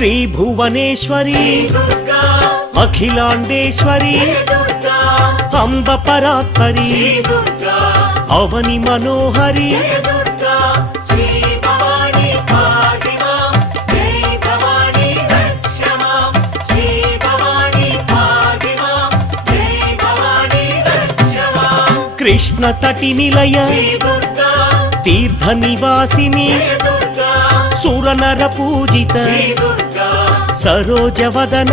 శ్రీ భువనేశ్వరి అఖిలాండేశ్వరి అంబ పరాత్పరి అవని మనోహరి కృష్ణ తటి నిలయ తీర్థ నివాసిని సురనర పూజిత సరోజవదన